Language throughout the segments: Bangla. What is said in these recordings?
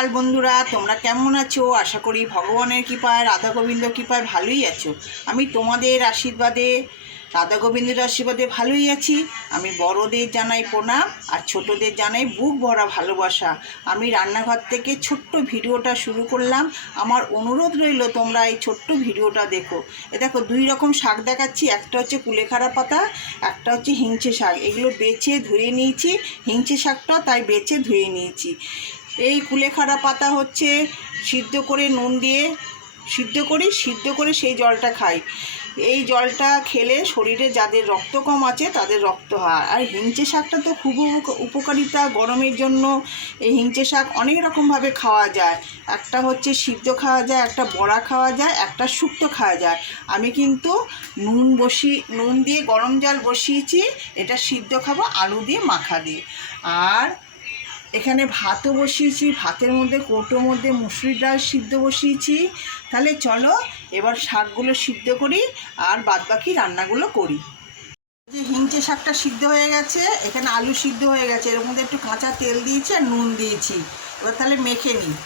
সকাল বন্ধুরা, তোমরা কেমন আছো? আশা করি ভগবানের কৃপায় রাধা গোবিন্দ কৃপায় ভালোই আছো। আমি তোমাদের আশীর্বাদে রাধা গোবিন্দের আশীর্বাদে ভালোই আছি। আমি বড়দের জানাই প্রণাম, আর ছোটদের জানাই বুক ভরা ভালোবাসা। আমি রান্নাঘর থেকে ছোট্ট ভিডিওটা শুরু করলাম। আমার অনুরোধ রইল তোমরা এই ছোট্ট ভিডিওটা দেখো। এ দেখো, দুই রকম শাক দেখাচ্ছি। একটা হচ্ছে কুলেখাড়া পাতা, একটা হচ্ছে হিংচে শাক। এগুলো বেছে ধুয়ে নিয়েছি। হিংচে শাকটা তাই বেছে ধুয়ে নিয়েছি। এই কুলেখাড়া পাতা হচ্ছে সিদ্ধ করে নুন দিয়ে সিদ্ধ করি, সিদ্ধ করে সেই জলটা খাই। এই জলটা খেলে শরীরে যাদের রক্ত কম আছে তাদের রক্ত হয়। আর হিংচে শাকটা তো খুব উপকারিতা গরমের জন্য। এই হিংচে শাক অনেক রকমভাবে খাওয়া যায়। একটা হচ্ছে সিদ্ধ খাওয়া যায়, একটা বড়া খাওয়া যায়, একটা শুক্তো খাওয়া যায়। আমি কিন্তু নুন বসি, নুন দিয়ে গরম জল বসিয়েছি, এটা সিদ্ধ খাব, আলু দিয়ে মাখা দিয়ে। আর এখানে ভাতও বসিয়েছি, ভাতের মধ্যে কৌটোর মধ্যে মুসুরির ডাল সিদ্ধ বসিয়েছি। তাহলে চলো এবার শাকগুলো সিদ্ধ করি আর বাদবাকি রান্নাগুলো করি। যে হিংচে শাকটা সিদ্ধ হয়ে গেছে, এখানে আলু সিদ্ধ হয়ে গেছে। এর মধ্যে একটু কাঁচা তেল দিয়েছি আর নুন দিয়েছি। এবার তাহলে মেখে নিই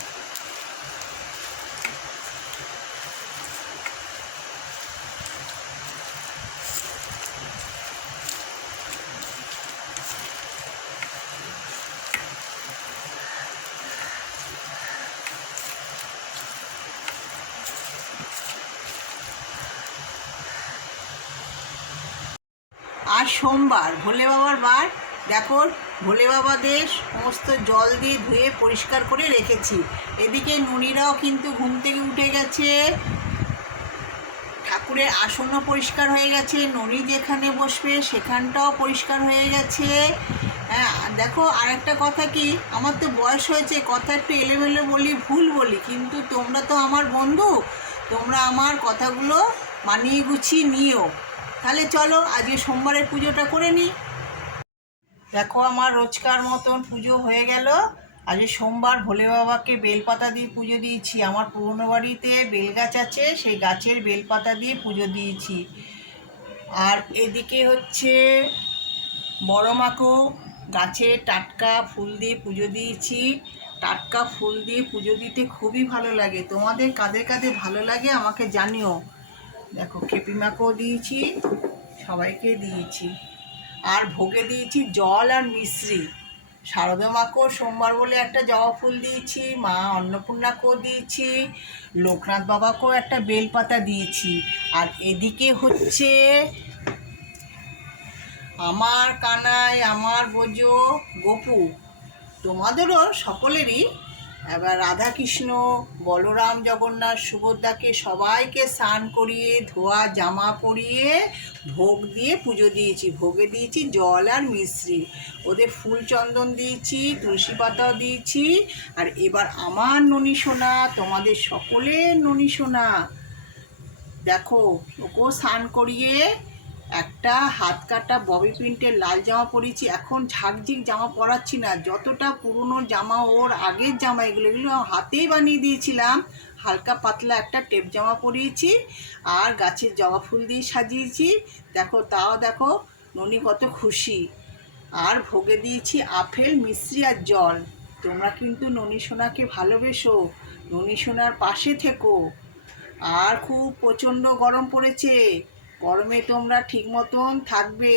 আর সোমবার ভোলে বাবার বার। দেখো, ভোলে বাবাদের সমস্ত জল দিয়ে ধুয়ে পরিষ্কার করে রেখেছি। এদিকে নুনিরাও কিন্তু ঘুম থেকে উঠে গেছে। ঠাকুরের আসনও পরিষ্কার হয়ে গেছে। ননি যেখানে বসবে সেখানটাও পরিষ্কার হয়ে গেছে। হ্যাঁ দেখো আর একটা কথা কি? আমার তো বয়স হয়েছে, কথা একটু এলেমেলে বলি, ভুল বলি, কিন্তু তোমরা তো আমার বন্ধু। তোমরা আমার কথাগুলো মানিয়ে গুছিয়ে নিও। তাহলে চলো, আজকে সোমবারের পুজোটা করে নিই। দেখো আমার রোজকার মতন পুজো হয়ে গেল। আজকে সোমবার ভোলে বাবাকে বেলপাতা দিয়ে পুজো দিয়েছি। আমার পুরনো বাড়িতে বেল গাছ আছে, সেই গাছের বেলপাতা দিয়ে পুজো দিয়েছি। আর এদিকে হচ্ছে বড় মাকেও গাছে টাটকা ফুল দিয়ে পুজো দিয়েছি। টাটকা ফুল দিয়ে পুজো দিতে খুবই ভালো লাগে। তোমাদের কাদের কাদের ভালো লাগে আমাকে জানিও। দেখো, খেপিমাকেও দিয়েছি, সবাইকে দিয়েছি। আর ভোগে দিয়েছি জল আর মিশ্রি। শারদা মাকেও সোমবার বলে একটা জবা ফুল দিয়েছি, মা অন্নপূর্ণাকেও দিয়েছি, লোকনাথ বাবাকেও একটা বেলপাতা দিয়েছি। আর এদিকে হচ্ছে আমার কানাই আমার বোজো, গপু। তোমাদেরও সকলেরই এবার রাধাকৃষ্ণ, বলরাম জগন্নাথ, সুভদ্রাকে সবাইকে স্নান করিয়ে, ধোয়া, জামা পরিয়ে ভোগ দিয়ে পুজো দিয়েছি। ভোগে দিয়েছি জল আর মিশ্রি। ওদের ফুল চন্দন দিয়েছি, তুলসী পাতাও দিয়েছি। আর এবার আমার ননী সোনা, তোমাদের সকলের ননী সোনা। দেখো, ওকেও স্নান করিয়ে একটা হাত কাটা ববি প্রিন্টের লাল জামা পরেছি, এখন ঝাঁকঝিক জামা পরাচ্ছি না। যতটা পুরনো জামা ওর আগের জামা এগুলো এগুলো হাতেই বানিয়ে দিয়েছিলাম। হালকা পাতলা একটা টেপ জামা পরিয়েছি আর গাছের জবা ফুল দিয়ে সাজিয়েছি। দেখো, তাও দেখো, ননি কত খুশি। আর ভোগে দিয়েছি আপেল, মিশ্রি আর জল। তোমরা কিন্তু ননী সোনাকে ভালোবেসো, ননী সোনার পাশে থেকো। আর খুব প্রচণ্ড গরম পড়েছে। গরমে তোমরা ঠিক মতন থাকবে।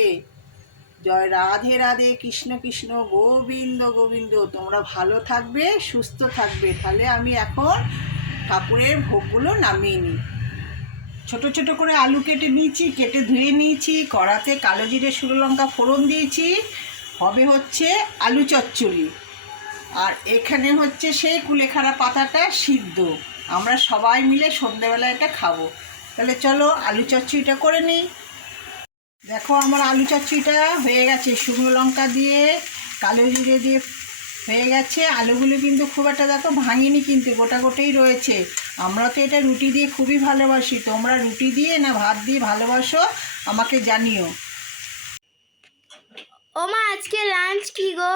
জয় রাধে রাধে, কৃষ্ণ কৃষ্ণ, গোবিন্দ গোবিন্দ। তোমরা ভালো থাকবে, সুস্থ থাকবে। তাহলে আমি এখন ঠাকুরের ভোগগুলো নামিয়ে নিই। ছোট ছোট করে আলু কেটে নিয়েছি, কেটে ধুয়ে নিয়েছি, কড়াতে কালো জিরে, শুকনো লঙ্কা ফোড়ন দিয়েছি। হবে হচ্ছে আলু চচ্চড়ি। আর এখানে হচ্ছে সেই কুলেখাড়া পাতাটা সিদ্ধ। আমরা সবাই মিলে সন্ধ্যেবেলা এটা খাব। তাহলে চলো আলু চচ্চড়িটা করে নিই। দেখো আমার আলু চচ্চড়িটা হয়ে গেছে শুকনো লঙ্কা দিয়ে কালো জিরে দিয়ে হয়ে গেছে। আলুগুলো কিন্তু খুব একটা দেখো ভাঙিনি কিন্তু গোটা গোটাই রয়েছে। আমরা তো এটা রুটি দিয়ে খুবই ভালোবাসি। তোমরা রুটি দিয়ে না ভাত দিয়ে ভালোবাসো আমাকে জানিও। ও মা আজকে লাঞ্চ কি গো?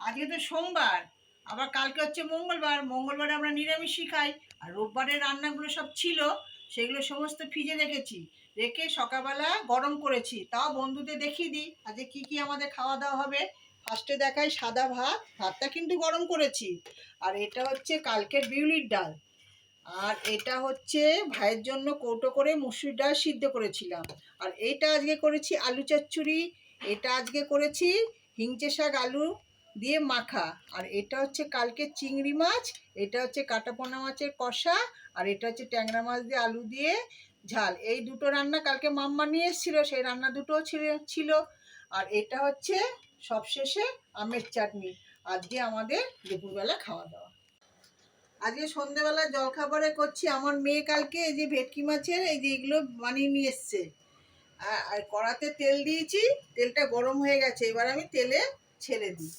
আজকে তো সোমবার আবার কালকে হচ্ছে মঙ্গলবার। মঙ্গলবারে আমরা নিরামিষই খাই। আর রোববারের রান্নাগুলো সব ছিল। সেগুলো সমস্ত ফ্রিজে রেখেছি। রেখে সকালবেলা গরম করেছি। তাও বন্ধুদের দেখিয়ে দিই, আজকে কী কী আমাদের খাওয়া দাওয়া হবে। ফার্স্টে দেখাই সাদা ভাত, ভাতটা কিন্তু গরম করেছি। আর এটা হচ্ছে কালকের বিউলির ডাল। আর এটা হচ্ছে ভাইয়ের জন্য কৌটো করে মুসুর ডাল সিদ্ধ করেছিলাম। আর এটা আজকে করেছি আলু চচ্চড়ি, এটা আজকে করেছি হিংচে শাক আলু দিয়ে মাখা। আর এটা হচ্ছে কালকে চিংড়ি মাছ, এটা হচ্ছে কাটাপোনা মাছের কষা, আর এটা হচ্ছে ট্যাংরা মাছ দিয়ে আলু দিয়ে ঝাল। এই দুটো রান্না কালকে মাম্মা নিয়ে এসেছিল, সেই রান্না দুটোও ছিল আর এটা হচ্ছে সবশেষে আমের চাটনি। আজকে আমাদের দুপুরবেলা খাওয়া দাওয়া। আজকে সন্ধেবেলা জলখাবারে করছি। আমার মেয়ে কালকে এই যে ভেটকি মাছের, এই যে এগুলো বানিয়ে নিয়ে এসছে। আর কড়াতে তেল দিয়েছি, তেলটা গরম হয়ে গেছে। এবার আমি তেলে ছেড়ে দিই।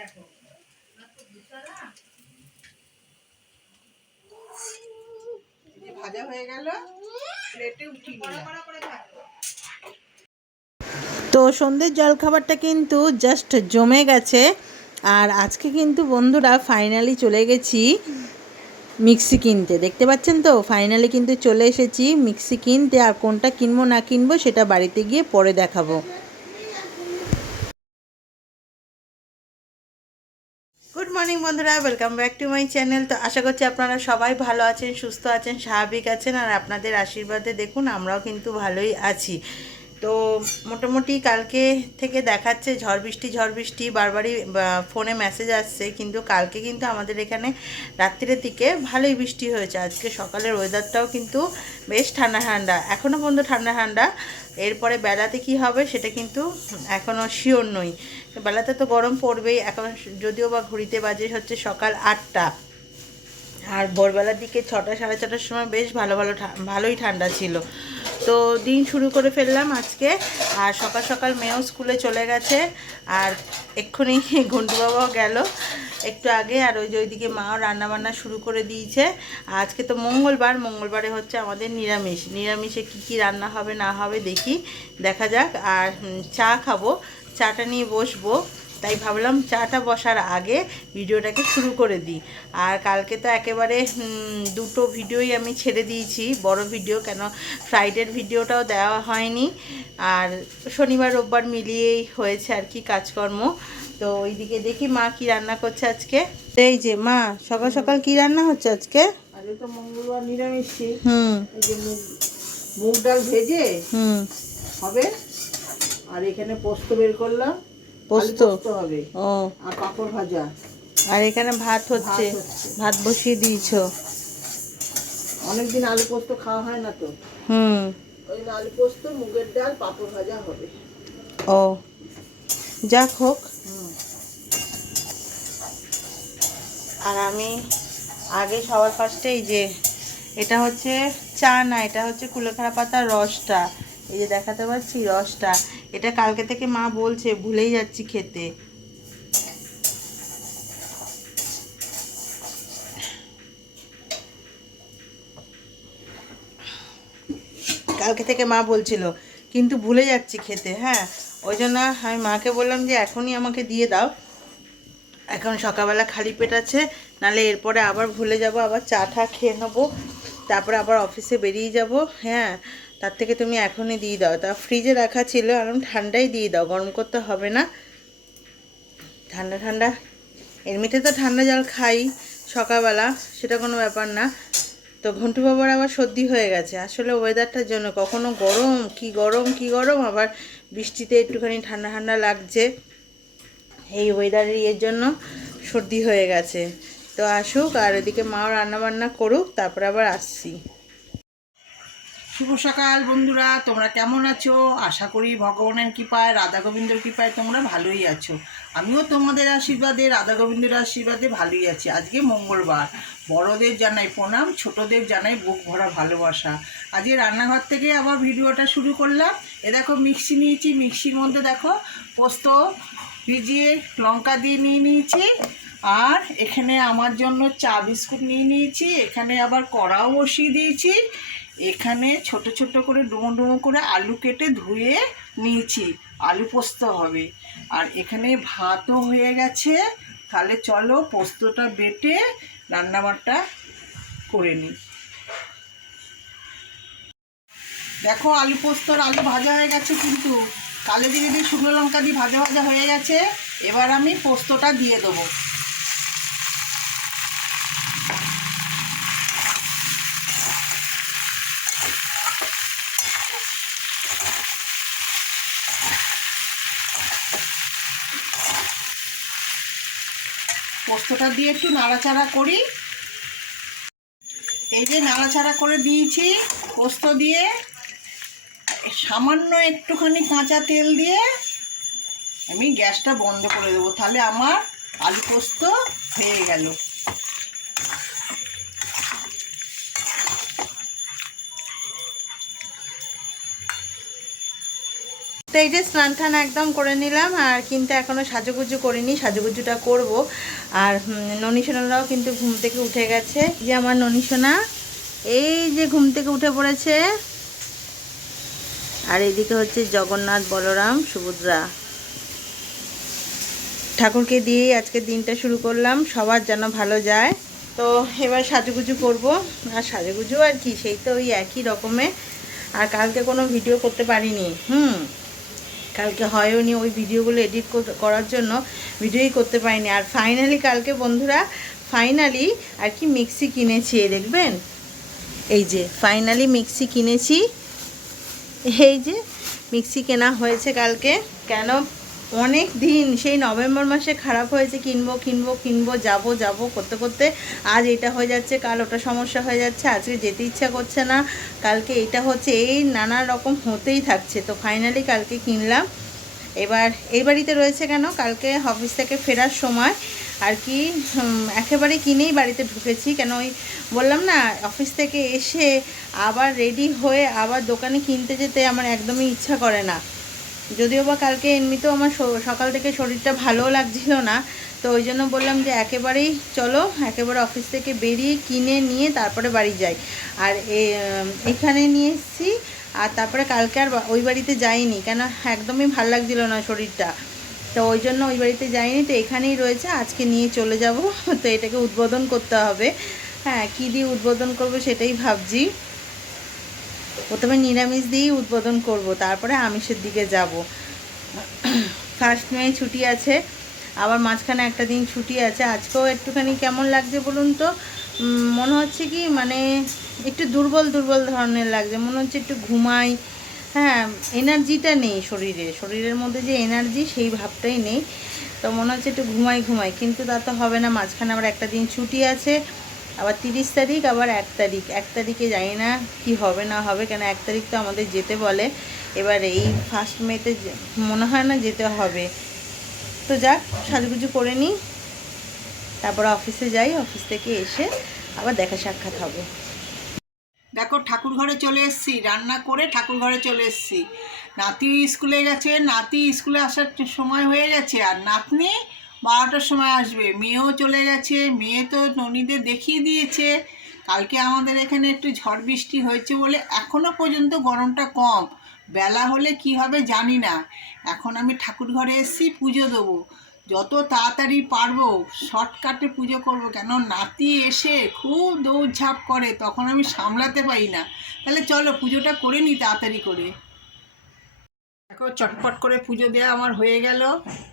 দেখো। ভাজা হয়ে গেল প্লেটে উঠিয়ে নিলাম। তো সন্ধ্যের জলখাবারটা কিন্তু জাস্ট জমে গেছে আর আজকে কিন্তু বন্ধুরা ফাইনালি চলে গেছি মিক্সি কিনতে। দেখতে পাচ্ছেন তো? ফাইনালি কিন্তু চলে এসেছি মিক্সি কিনতে আর কোনটা কিনবো না কিনবো সেটা বাড়িতে গিয়ে পরে দেখাবো। গুড মর্নিং বন্ধুরা। Welcome back to my channel তো আশা করছি আপনারা সবাই ভালো আছেন, সুস্থ আছেন, স্বাভাবিক আছেন, আর আপনাদের আশীর্বাদে দেখুন, আমরাও কিন্তু ভালোই আছি। তো মোটামুটি কালকে থেকে দেখাচ্ছে, ঝড় বৃষ্টি ঝড় বৃষ্টি, বারবারই ফোনে মেসেজ আসছে, কিন্তু কালকে কিন্তু আমাদের এখানে রাত্রির দিকে ভালোই বৃষ্টি হয়েছে। আজকে সকালের ওয়েদারটাও কিন্তু বেশ ঠান্ডা ঠান্ডা। এখনও পর্যন্ত ঠান্ডা ঠান্ডা। এরপরে বেলাতে কি হবে, সেটা কিন্তু এখনও শিওর নই। বেলাতে তো গরম পড়বেই, এখন যদিও বা ঘড়িতে বাজে হচ্ছে সকাল আটটা। আর ভোরবেলার দিকে ছটা, সাড়ে ছটার সময় বেশ ভালো ভালো ভালোই ঠান্ডা ছিল। তো দিন শুরু করে ফেললাম আজকে, আর সকাল সকাল মেয়েও স্কুলে চলে গেছে, আর এক্ষুনি ঘন্টু বাবাও গেল একটু আগে, আর ওই যে ওইদিকে মাও রান্নাবান্না শুরু করে দিয়েছে। আজকে তো মঙ্গলবার, মঙ্গলবারে হচ্ছে আমাদের নিরামিষ। নিরামিষে কী কী রান্না হবে, না হবে দেখি, দেখা যাক। আর চা খাব। চাটা নিয়ে বসবো তাই ভাবলাম চাটা বসার আগে ভিডিওটাকে শুরু করে দিই। আর কালকে তো একেবারে দুটো ভিডিওই আমি ছেড়ে দিয়েছি বড় ভিডিও কেন ফ্রাইডের ভিডিওটাও দেওয়া হয়নি। আর শনিবার রোববার মিলিয়েই হয়েছে আর কি কাজকর্ম। তো ওইদিকে দেখি মা কি রান্না করছে আজকে। এই যে মা সকাল সকাল কি রান্না হচ্ছে আজকে? আজকে তো মঙ্গলবার নিরামিষি হুম। মুগ ডাল ভেজে হুম। হবে। আর এখানে পোস্ত বের করলাম। পোস্ত? হবে। ও। আর পাঁপড় ভাজা। আর এখানে ভাত হচ্ছে। ভাত বসিয়ে দিয়েছ। অনেকদিন আলু পোস্ত খাওয়া হয় না তো। হুম। ওই আলু পোস্ত মুগের ডাল পাঁপড় ভাজা হবে। ও। যাক হোক। হুম। আর আমি আগে সবার ফার্স্টে এই যে এটা হচ্ছে চা না এটা হচ্ছে কুলেখাড়া পাতার রসটা। এই যে দেখাতে পাচ্ছি রসটা, এটা কালকে থেকে মা বলছে, ভুলেই যাচ্ছি খেতে। কালকে থেকে মা বলছিল, কিন্তু ভুলে যাচ্ছি খেতে হ্যাঁ? ওই জন্য আমি মাকে বললাম যে, এখনই আমাকে দিয়ে দাও। এখন সকালবেলা খালি পেট আছে, নালে এরপরে আবার ভুলে যাব, আবার চা টা খেয়ে নেব, তারপরে আবার অফিসে বেরিয়ে যাব হ্যাঁ? তার থেকে তুমি এখনই দিয়ে দাও। তা ফ্রিজে রাখা ছিল আরাম ঠান্ডাই দিয়ে দাও, গরম করতে হবে না। ঠান্ডা ঠান্ডা। এমনিতে তো ঠান্ডা জল খাই সকালবেলা, সেটা কোনো ব্যাপার না। তো ঘন্টু বাবার আবার সর্দি হয়ে গেছে, আসলে ওয়েদারটার জন্য। কখনো গরম, কি গরম কি গরম, আবার বৃষ্টিতে একটুখানি ঠান্ডা ঠান্ডা লাগছে। এই ওয়েদারের ইয়ের জন্য সর্দি হয়ে গেছে। তো আসুক, আর এদিকে মাও রান্না বান্না করুক, তারপরে আবার আসছি। শুভ সকাল, বন্ধুরা। তোমরা কেমন আছো? আশা করি ভগবানের কৃপায়, রাধা গোবিন্দর কৃপায় তোমরা ভালোই আছো। আমিও তোমাদের আশীর্বাদে, রাধা গোবিন্দের আশীর্বাদে ভালোই আছি। আজকে মঙ্গলবার। বড়দের জানাই প্রণাম, ছোটদের জানাই বুক ভরা ভালোবাসা। আজকে রান্নাঘর থেকে আবার ভিডিওটা শুরু করলাম। এ দেখো, মিক্সি নিয়েছি। মিক্সির মধ্যে দেখো, পোস্ত ভিজিয়ে লঙ্কা দিয়ে নিয়ে নিয়েছি। আর এখানে আমার জন্য চা বিস্কুট নিয়ে নিয়েছি। এখানে আবার কড়াও বসিয়ে দিয়েছি। এখানে ছোট ছোট করে ডুমো ডুমো করে আলু কেটে ধুয়ে নিয়েছি। আলু পোস্ত হবে। আর এখানে ভাতও হয়ে গেছে। তাহলে চলো পোস্তটা বেটে রান্নাবান্না করে নিই। দেখো আলু পোস্তর আলু ভাজা হয়ে গেছে কিন্তু। কালো জিরে দিয়ে শুকনো লঙ্কা দিয়ে ভাজা ভাজা হয়ে গেছে। এবার আমি পোস্তটা দিয়ে দেবো। পোস্তটা দিয়ে একটু নাড়াচাড়া করি। এই যে নাড়াচাড়া করে দিয়েছি, পোস্ত দিয়ে, সামান্য একটুখানি কাঁচা তেল দিয়ে আমি গ্যাসটা বন্ধ করে দেবো। তাহলে আমার আলু পোস্ত হয়ে গেল। তো এই যে স্নান টান একদম করে নিলাম, আর কিন্তু এখনও সাজুগুজু করিনি, সাজুগুজুটা করব। আর ননিসোনারাও কিন্তু ঘুম থেকে উঠে গেছে। যে আমার ননিসোনা এই যে ঘুম থেকে উঠে পড়েছে। আর এদিকে হচ্ছে জগন্নাথ, বলরাম, সুভদ্রা। ঠাকুরকে দিয়েই আজকে দিনটা শুরু করলাম, সবার যেন ভালো যায়। তো এবার সাজুগুজু করব। আর সাজুগুজু আর কি, সেই তো ওই একই রকমের। আর কালকে কোনো ভিডিও করতে পারিনি, হুম। কালকে হয়ওনি ওই ভিডিওগুলো এডিট করার জন্য ভিডিওই করতে পারিনি। আর ফাইনালি কালকে বন্ধুরা ফাইনালি আর কি মিক্সি কিনেছি দেখবেন? এই যে ফাইনালি মিক্সি কিনেছি। এই যে মিক্সি কেনা হয়েছে কালকে। কেন? অনেক দিন, সেই নভেম্বর মাসে খারাপ হয়েছে, কিনবো কিনবো কিনবো, যাব যাব, করতে করতে আজ এটা হয়ে যাচ্ছে, কাল ওটা সমস্যা হয়ে যাচ্ছে, আজকে যেতে ইচ্ছা করছে না, কালকে এটা হচ্ছে, এই নানা রকম হতেই থাকছে। তো ফাইনালি কালকে কিনলাম। এবার, এই বাড়িতে রয়েছে কেন? কালকে অফিস থেকে ফেরার সময় আর কি একেবারে কিনেই বাড়িতে ঢুকেছি। কেন ওই বললাম না অফিস থেকে এসে আবার রেডি হয়ে আবার দোকানে কিনতে যেতে আমার একদমই ইচ্ছা করে না। যদিও বা কালকে এমনিতেও আমার সকাল থেকে শরীরটা ভালোও লাগছিল না, তো ওই জন্য বললাম যে একেবারেই চলো, একেবারে অফিস থেকে বেরিয়ে কিনে নিয়ে তারপরে বাড়ি যাই। আর এখানে নিয়ে এসেছি, আর তারপরে কালকে আর ওই বাড়িতে যাইনি, কেন একদমই ভালো লাগছিল না শরীরটা। তো ওই জন্য ওই বাড়িতে যাইনি, তো এখানেই রয়েছে, আজকে নিয়ে চলে যাব। তো এটাকে উদ্বোধন করতে হবে। হ্যাঁ কী দিয়ে উদ্বোধন করব সেটাই ভাবছি। প্রথমে নিরামিষ দিয়েই উদ্বোধন করব, তারপরে আমিষের দিকে যাব। ফার্স্ট মে ছুটি আছে, আবার মাঝখানে একটা দিন ছুটি আছে। আজকেও একটুখানি কেমন লাগছে বলুন তো? মনে হচ্ছে কি মানে একটু দুর্বল দুর্বল ধরনের লাগছে। মনে হচ্ছে একটু ঘুমাই। হ্যাঁ এনার্জিটা নেই শরীরে। শরীরের মধ্যে যে এনার্জি, সেই ভাবটাই নেই। তো মনে হচ্ছে একটু ঘুমাই ঘুমাই। কিন্তু তা তো হবে না। মাঝখানে আবার একটা দিন ছুটি আছে। আবার তিরিশ তারিখ, আবার এক তারিখ। এক তারিখে জানি না কি হবে, না হবে, কেন এক তারিখ তো আমাদের যেতে বলে। এবার এই ফার্স্ট মেতে মনে হয় না যেতে হবে। তো যাক, সাজুগুজু করে নিই। তারপর অফিসে যাই অফিস থেকে এসে আবার দেখা সাক্ষাৎ হবে। দেখো, ঠাকুর ঘরে চলে এসেছি। রান্না করে ঠাকুর ঘরে চলে এসেছি। নাতি স্কুলে গেছে। নাতি স্কুলে আসার সময় হয়ে গেছে। আর নাতনি বারোটার সময় আসবে। মেয়েও চলে গেছে, মেয়ে তো ননীদের দেখিয়ে দিয়েছে। কালকে আমাদের এখানে একটু ঝড় বৃষ্টি হয়েছে বলে এখনও পর্যন্ত গরমটা কম। বেলা হলে কি হবে জানি না। এখন আমি ঠাকুর ঘরে এসেছি, পুজো দেবো। যত তাড়াতাড়ি পারব, শর্টকাটে পুজো করব। কেন নাতি এসে খুব দৌড়ঝাঁপ করে, তখন আমি সামলাতে পারি না। তাহলে চলো পুজোটা করে নিই তাড়াতাড়ি করে। দেখো, চটপট করে পুজো দেওয়া আমার হয়ে গেল।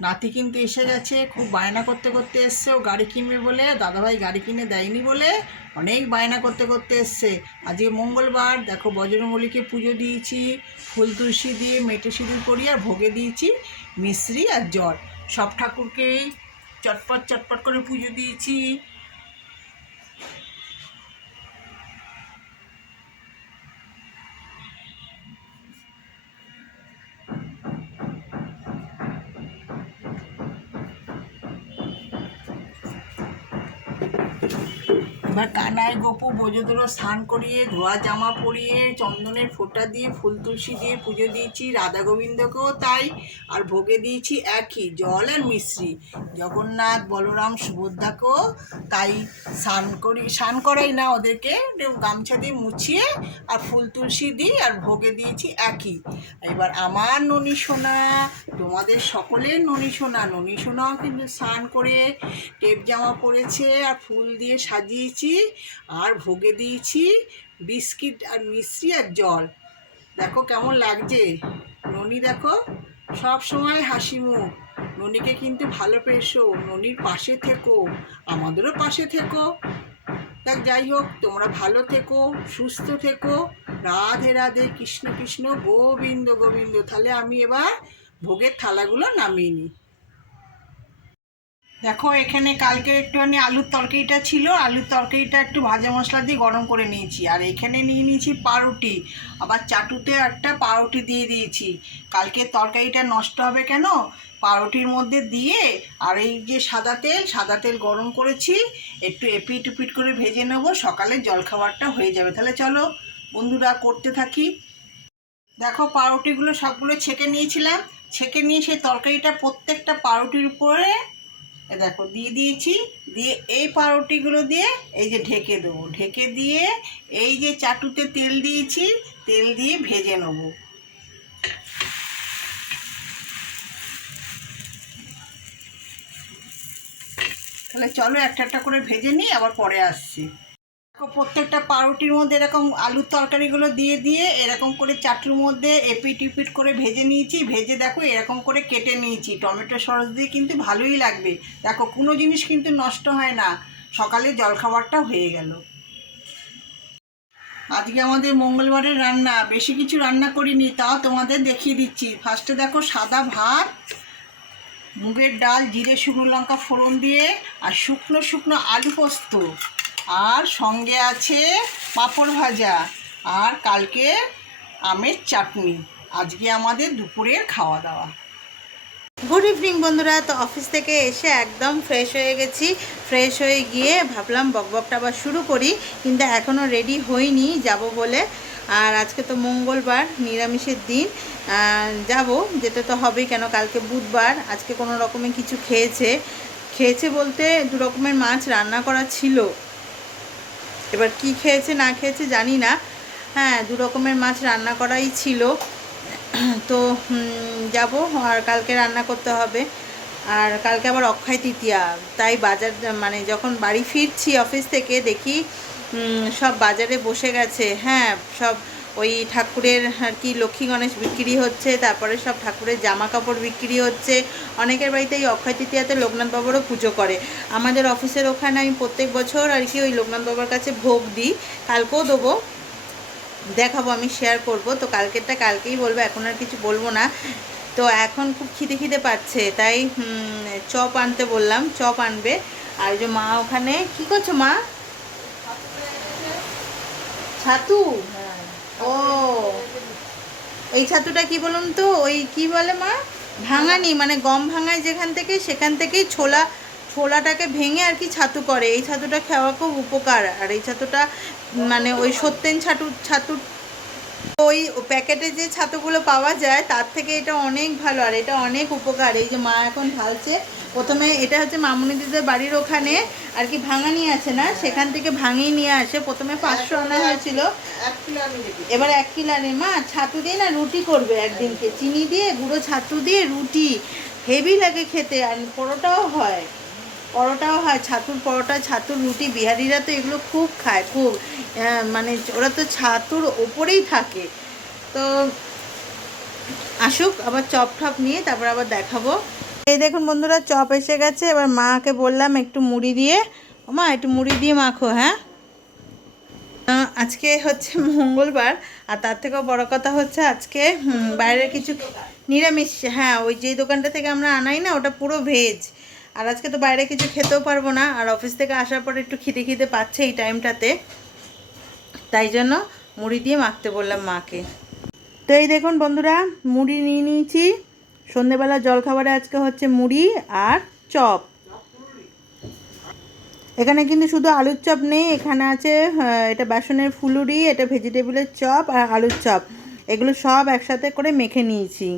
নাতি কিন্তু এসে গেছে, খুব বায়না করতে করতে এসছে। ও গাড়ি কিনবে বলে, দাদাভাই গাড়ি কিনে দেয়নি বলে অনেক বায়না করতে করতে এসছে। আজকে মঙ্গলবার, দেখো বজরঙ্গলিকে পুজো দিয়েছি, ফুল তুলসী দিয়ে, মেটে সিঁদুর করি আর ভোগে দিয়েছি মিশ্রি আর জল। সব ঠাকুরকেই চটপট চটপট করে পুজো দিয়েছি। কানায় গোপু বোঝোদুরো স্নান করিয়ে, ধোয়া জামা পরিয়ে, চন্দনের ফোঁটা দিয়ে, ফুল তুলসী দিয়ে পুজো দিয়েছি রাধা গোবিন্দকেও তাই, আর ভোগে দিয়েছি একই, জল আর মিশ্রি। জগন্নাথ, বলরাম, সুভদ্রাকেও তাই স্নান করি, স্নান করাই না ওদেরকে গামছা দিয়ে মুছিয়ে আর ফুল তুলসী দিই আর ভোগে দিয়েছি একই। এবার আমার ননী সোনা, তোমাদের সকলের ননী সোনা, ননী সোনাও কিন্তু স্নান করে, টেপ জামা পরেছে আর ফুল দিয়ে সাজিয়েছি আর ভোগে দিয়েছি বিস্কিট আর মিষ্টি আর জল। দেখো কেমন লাগছে। ননি দেখো, সব সময় হাসি মুখ। ননিকে কিন্তু ভালো পেয়েছ ননির পাশে থেকো, আমাদেরও পাশে থেকো। দেখ, যাই হোক, তোমরা ভালো থেকো, সুস্থ থেকো। রাধে রাধে, কৃষ্ণ কৃষ্ণ, গোবিন্দ গোবিন্দ। তাহলে আমি এবার ভোগের থালাগুলো নামিয়ে নিই। দেখো, এখানে কালকে একটুখানি আলুর তরকারিটা ছিল। আলুর তরকারিটা একটু ভাজা মশলা দিয়ে গরম করে নিয়েছি। আর এখানে নিয়ে নিয়েছি পাউরুটি। আবার চাটুতে একটা পাউরুটি দিয়ে দিয়েছি। কালকে তরকারিটা নষ্ট হবে কেন? পাউরুটির মধ্যে দিয়ে আর এই যে সাদা তেল সাদা তেল গরম করেছি। একটু এপিট উপিট করে ভেজে নেব। সকালে জলখাবারটা হয়ে যাবে। তাহলে চলো, বন্ধুরা করতে থাকি। দেখো, পাউরুটিগুলো সবগুলো ছেঁকে নিয়েছিলাম। ছেঁকে নিয়ে সেই তরকারিটা প্রত্যেকটা পাউরুটির উপরে দেখো, দিয়ে দিয়েছি, দিয়ে এই পাউরুটিগুলো দিয়ে এই যে ঢেকে দেবো। ঢেকে দিয়ে এই যে চাটুতে তেল দিয়েছি, তেল দিয়ে ভেজে নেব। তাহলে চলো একটা একটা করে ভেজে নিই, আবার পরে আসছি। প্রত্যেকটা পাউরুটির মধ্যে এরকম আলুর তরকারিগুলো দিয়ে দিয়ে এরকম করে চাটুর মধ্যে এপিট উপিট করে ভেজে নিয়েছি। ভেজে দেখো এরকম করে কেটে নিয়েছি। টমেটো সস দিয়ে কিন্তু ভালোই লাগবে। দেখো, কোনো জিনিস কিন্তু নষ্ট হয় না। সকালে জলখাবারটা হয়ে গেল। আজকে আমাদের মঙ্গলবারের রান্না। বেশি কিছু রান্না করিনি, তাও তোমাদের দেখিয়ে দিচ্ছি। ফার্স্টে দেখো সাদা ভাত, মুগের ডাল, জিরে, শুকনো লঙ্কা ফোড়ন দিয়ে, আর শুকনো শুকনো আলু পোস্ত। আর সঙ্গে আছে পাঁপড় ভাজা আর কালকে আমের চাটনি। আজকে আমাদের দুপুরের খাওয়া দাওয়া। গুড ইভিনিং বন্ধুরা, তো অফিস থেকে এসে একদম ফ্রেশ হয়ে গেছি। ফ্রেশ হয়ে গিয়ে ভাবলাম বকবকটা আবার শুরু করি, কিন্তু এখনও রেডি হইনি যাব বলে। আর আজকে তো মঙ্গলবার, নিরামিষের দিন। যাব যেতে তো হবেই, কেন কালকে বুধবার। আজকে কোনো রকমের কিছু খেয়েছে। খেয়েছে বলতে দু রকমের মাছ রান্না করা ছিল। এবার কি খেয়েছে, না খেয়েছে জানি না। হ্যাঁ দু রকমের মাছ রান্না করাই ছিল। তো যাব, আর কালকে রান্না করতে হবে। আর কালকে আবার অক্ষয় তৃতীয়া, তাই বাজার মানে যখন বাড়ি ফিরছি অফিস থেকে, দেখি সব বাজারে বসে গেছে। হ্যাঁ সব ওই ঠাকুরের আর কি লক্ষ্মী গণেশ বিক্রি হচ্ছে, তারপরে সব ঠাকুরের জামা কাপড় বিক্রি হচ্ছে। অনেকের বাড়িতে এই অক্ষয় তৃতীয়াতে লোকনাথ বাবারও পুজো করে। আমাদের অফিসের ওখানে আমি প্রত্যেক বছর আর কি ওই লোকনাথ বাবার কাছে ভোগ দিই, কালকেও দেবো। দেখাবো, আমি শেয়ার করব। তো কালকেরটা কালকেই বলব, এখন আর কিছু বলব না। তো এখন খুব খিদে খিদে পাচ্ছে, তাই চপ আনতে বললাম, চপ আনবে। আর যে মা ওখানে, কি করছ মা? ছাতু। ও। এই ছাতুটা কি বলুন তো? ওই কি বলে মা? ভাঙানি মানে গম ভাঙায় যেখান থেকে, সেখান থেকেই ছোলা, ছোলাটাকে ভেঙে আর কি ছাতু করে। এই ছাতুটা খাওয়া খুব উপকার। আর এই ছাতুটা মানে ওই সত্যেন ছাতু ছাতুর ওই প্যাকেটে যে ছাতুগুলো পাওয়া যায়, তার থেকে এটা অনেক ভালো। আর এটা অনেক উপকার। এই যে মা এখন ঢালছে প্রথমে এটা হচ্ছে মামুনি দিদের বাড়ির ওখানে, আর কি ভাঙানি আছে না, সেখান থেকে ভাঙিয়ে নিয়ে আসে। প্রথমে পাঁচশো আনা হয়েছিল। এবার এক কিলারে মা, ছাতু দিয়ে না রুটি করবে একদিনকে। চিনি দিয়ে, গুঁড়ো ছাতু দিয়ে রুটি। হেভি লাগে খেতে, আর পরোটাও হয়। পরোটাও হয়, ছাতুর পরোটা, ছাতুর রুটি। বিহারিরা তো এগুলো খুব খায়, খুব মানে ওরা তো ছাতুর ওপরেই থাকে। তো আসুক, আবার চপ টপ নিয়ে তারপর আবার দেখাবো। এই দেখুন বন্ধুরা চপ এসে গেছে। এবার মাকে বললাম একটু মুড়ি দিয়ে। মা একটু মুড়ি দিয়ে মাখো হ্যাঁ? আজকে হচ্ছে মঙ্গলবার আর তার থেকেও বড় কথা হচ্ছে আজকে হুম, বাইরের কিছু নিরামিষ হ্যাঁ ওই যেই দোকানটা থেকে আমরা আনাই না ওটা পুরো ভেজ। আর আজকে তো বাইরে কিছু খেতেও পারব না আর অফিস থেকে আসার পরে একটু খিদে খিদে পাচ্ছে এই টাইমটাতে। তাই জন্য মুড়ি দিয়ে মাখতে বললাম মাকে। তো এই দেখুন বন্ধুরা মুড়ি নিয়ে নিয়েছি। সন্ধেবেলা জলখাবারে আজকে হচ্ছে মুড়ি আর চপ। এখানে কিন্তু শুধু আলুর চপ নেই, এখানে আছে এটা বেসনের ফুলুরি, এটা ভেজিটেবলের চপ আর আলুর চপ। এগুলো সব একসাথে করে মেখে নিয়েছি।